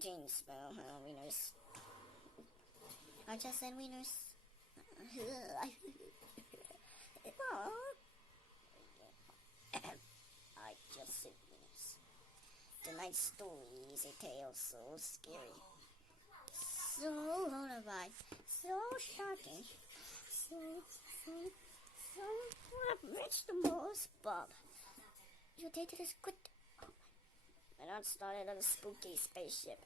change spell. Wieners. I just said wieners. I just said wieners. Tonight's story is a tale so scary, so lullaby, so shocking, so full of vegetables, Bob. You dated a squid. And I started on a spooky spaceship.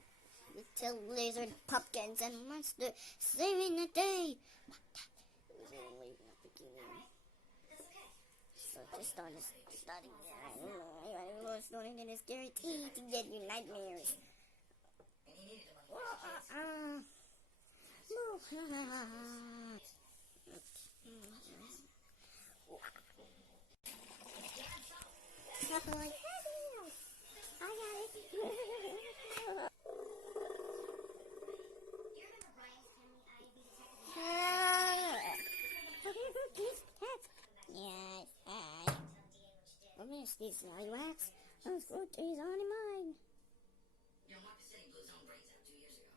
Little lizard, pumpkins, and monster saving the day. But that was only the beginning. So just starting there. I was going in is guaranteed to get you nightmares. Nothing like I got it. Yes, I miss this now, you ask? Those fruit trees aren't mine. You know, Marcus said he blew his own brains out 2 years ago.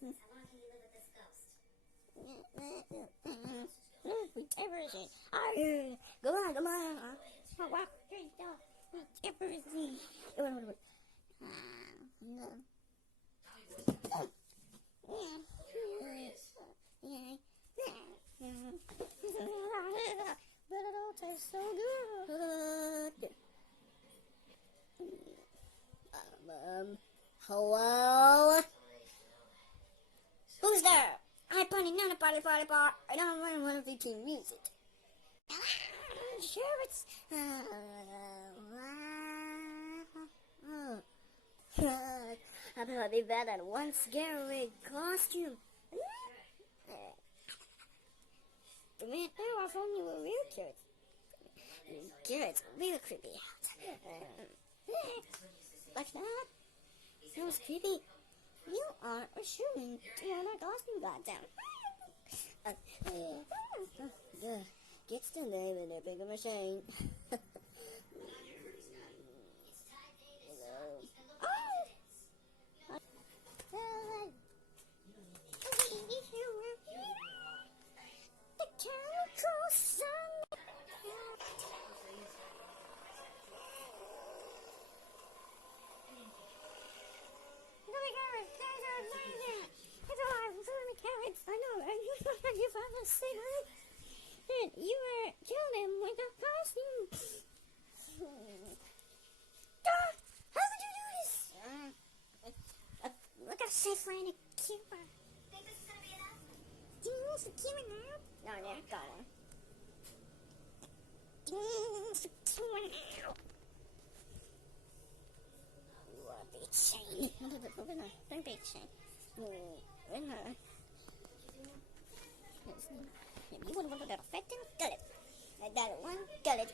How long can you live with this ghost? With everything. Come on. Oh, wow. With everything. But it all tastes so good. Hello? Who's there? I party, not a party, bar. I don't want to do music. Sure, it's... I thought I'd be bad at one scary costume. Man, I thought you were real carrots. Carrots are real creepy. Like that? Sounds creepy. You are assuming you're not costume goddamn. Gets the name in their bigger machine. I know, right? You found a cigarette? And you were killed him with a costume. How could you do this? Look at safe line to keep her. Think this is gonna be enough? Do you want to keep it now? No, they're gone. Do you want to keep it now? What a big chain. What a big chain. You want to get affected? Got it. I got it. One, got it.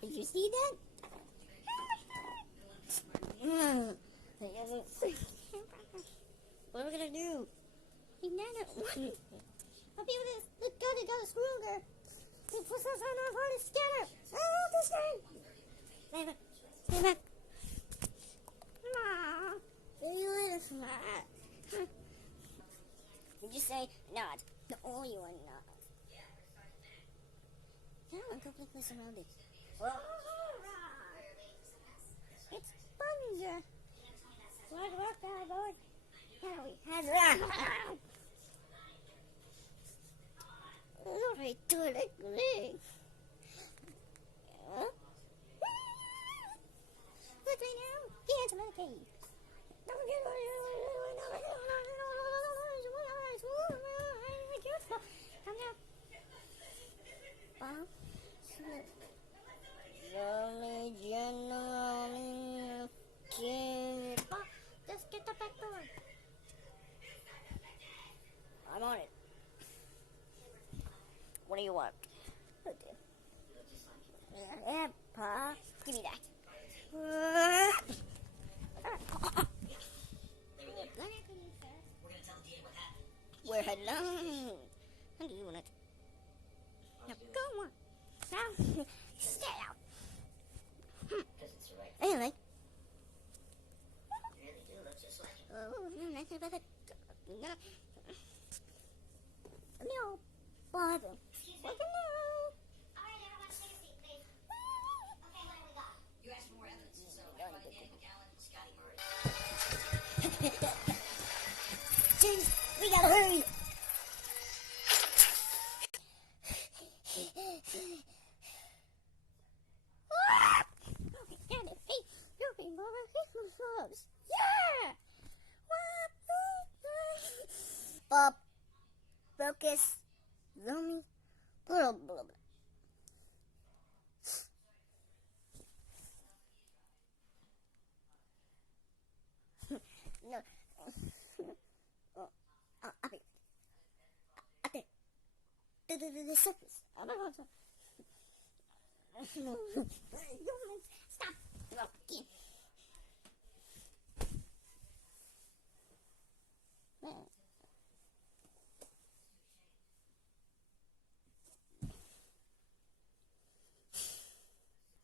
Did you see that? What are we gonna do? He got it. I'll be able to got it stronger. It puts us on our hardest scanner. Oh, this thing. Stay back. Did you say nod? Oh, you are not. Now I'm completely surrounded. It's Sponge. What that boy? How we had that? Alright, do it quickly. Look right now. He has a medicaid. Just get the back door. I'm on it. What do you want? Yeah, Pa. Give me that. We're heading on. How do you want it? Now go on. Now, stay out. No, bother. What the no? Alright, everyone, take a seat, please. Okay, what have we got? You asked for more evidence, so I find Danny McGowan and Scotty Murray. James, we gotta hurry. Yeah! Bob, focus, zooming, blah, blah, blah. No. I think the surface. I don't know. Stop looking.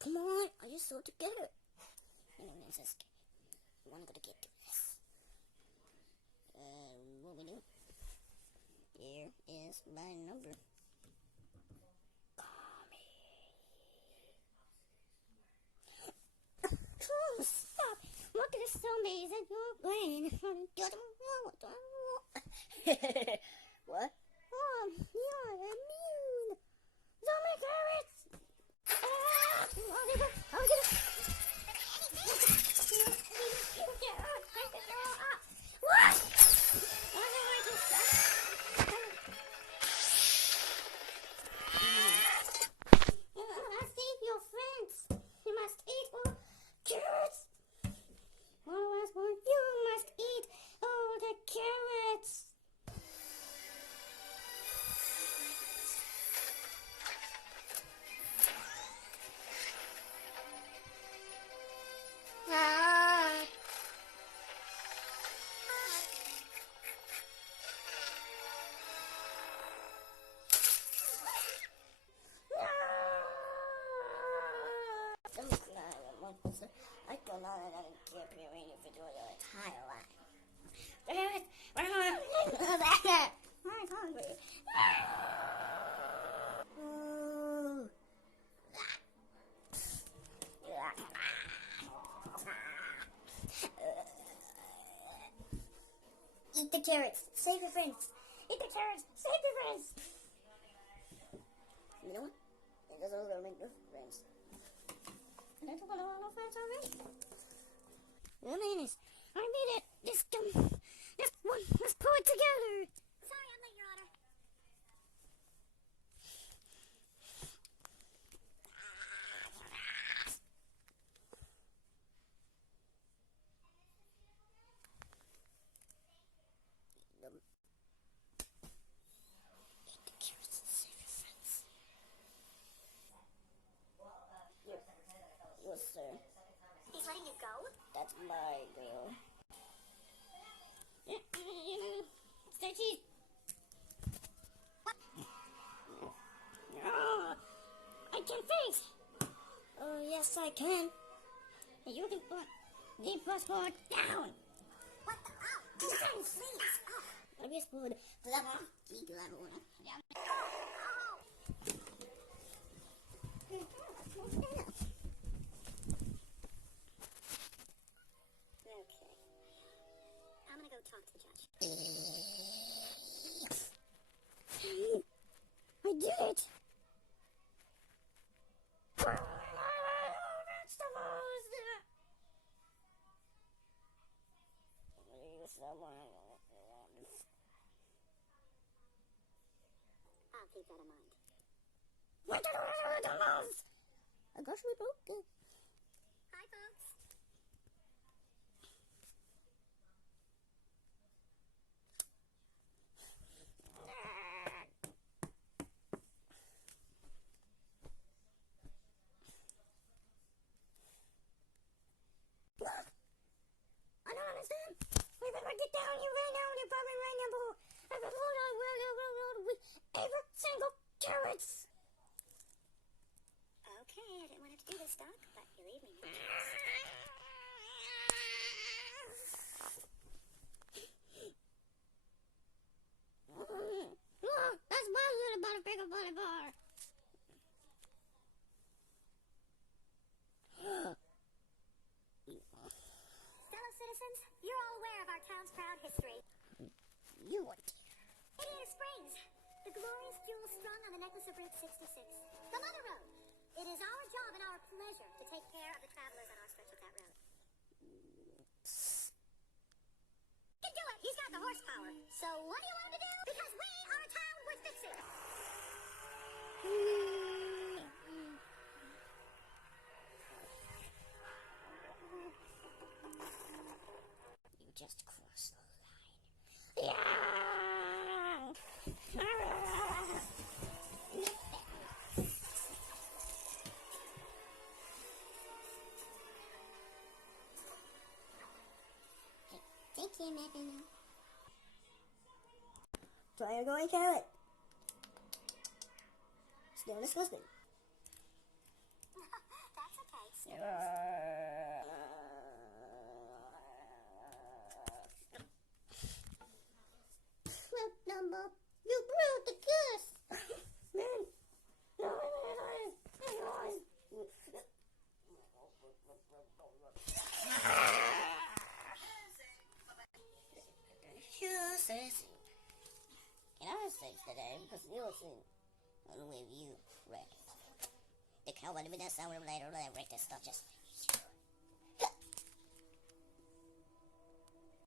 Come on, are you so together? You know, it's just, we wanna go to get to this. What we do? Here is my number. Call me. Oh, stop! Look at this zombies in your brain. What? Oh, you're immune. Zombie carrots! What? You must eat your friends. You must eat all carrots. Otherwise, you must eat all the carrots. Ah. I don't know that I can't be reading for your entire life. I'm hungry. Eat the carrots. Save your friends. Eat the carrots. Save your friends. You know what? Because those are my good friends. And I took a lot of friends already. Well, ladies, I made it. This one. Let's pull it together. Sorry, I'm late, Your Honor. Eat the carrots and save your friends. Yes, sir. He's letting you go? That's my girl. Stay cheap. No, I can face. Oh, yes, I can. You can put the passport down. What the? Oh, please. Oh. I just put the Okay. I'm gonna go talk to the judge. I did it. I'll keep that in mind. I got you broke. Hi, folks. I don't understand. We better get down. You ran down. You probably ran down. Every single carrots. Okay, I didn't want to have to do this, Doc, but you leave me no choice. citizens, you're all aware of our town's proud history. You are dear. Radiator Springs, the glorious jewel strung on the necklace of Route 66. The Mother Road. It is our job and our pleasure to take care of the travelers on our stretch of that road. He can do it. He's got the horsepower. So what do you want him to do? Because we are a town worth fixing. You just crossed the line. Thank you, Megan. Try going carrot. Still disgusting. That's okay. Number, you broke the kiss. Can I say today? Because you were saying, I'm with you, right? The cow would have been that sound later, right? That's not just.